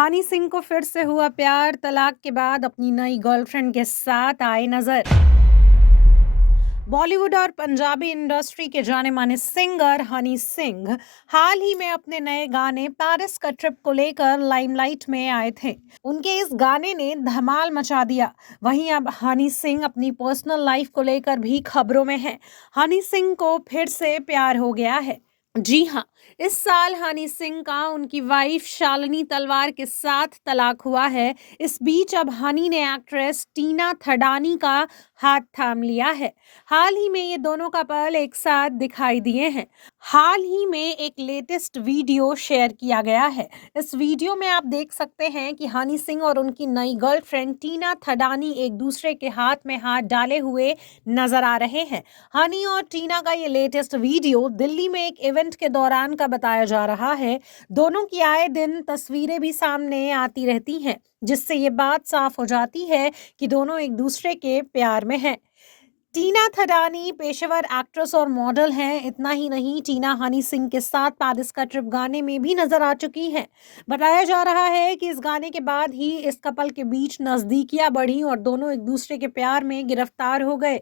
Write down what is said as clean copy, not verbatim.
हनी सिंह को फिर से हुआ प्यार, तलाक के बाद अपनी नई गर्लफ्रेंड के साथ आए नजर। बॉलीवुड और पंजाबी इंडस्ट्री के जाने-माने सिंगर हनी सिंह हाल ही में अपने नए गाने पेरिस का ट्रिप को लेकर लाइमलाइट में आए थे। उनके इस गाने ने धमाल मचा दिया। वहीं अब हनी सिंह अपनी पर्सनल लाइफ को लेकर भी खबरों में हैं। हनी सिंह को फिर से प्यार हो गया है। जी हाँ, इस साल हनी सिंह का उनकी वाइफ शालिनी तलवार के साथ तलाक हुआ है। इस बीच अब हनी ने एक्ट्रेस टीना थडानी का हाथ थाम लिया है। हाल ही में ये दोनों कपल एक साथ दिखाई दिए हैं। हाल ही में एक लेटेस्ट वीडियो शेयर किया गया है। इस वीडियो में आप देख सकते हैं कि हनी सिंह और उनकी नई गर्लफ्रेंड टीना थडानी एक दूसरे के हाथ में हाथ डाले हुए नजर आ रहे हैं। हनी और टीना का ये लेटेस्ट वीडियो दिल्ली में एक इवेंट के दौरान का बताया जा रहा है। दोनों की आए दिन तस्वीरें भी सामने आती रहती हैं, जिससे ये बात साफ हो जाती है कि दोनों एक दूसरे के प्यार में हैं। टीना थडानी पेशेवर एक्ट्रेस और मॉडल हैं। इतना ही नहीं, टीना हनी सिंह के साथ पेरिस का ट्रिप गाने में भी नजर आ चुकी हैं। बताया जा रहा है कि इस गाने के बाद ही इस कपल के बीच नजदीकियां बढ़ी और दोनों एक दूसरे के प्यार में गिरफ्तार हो गए।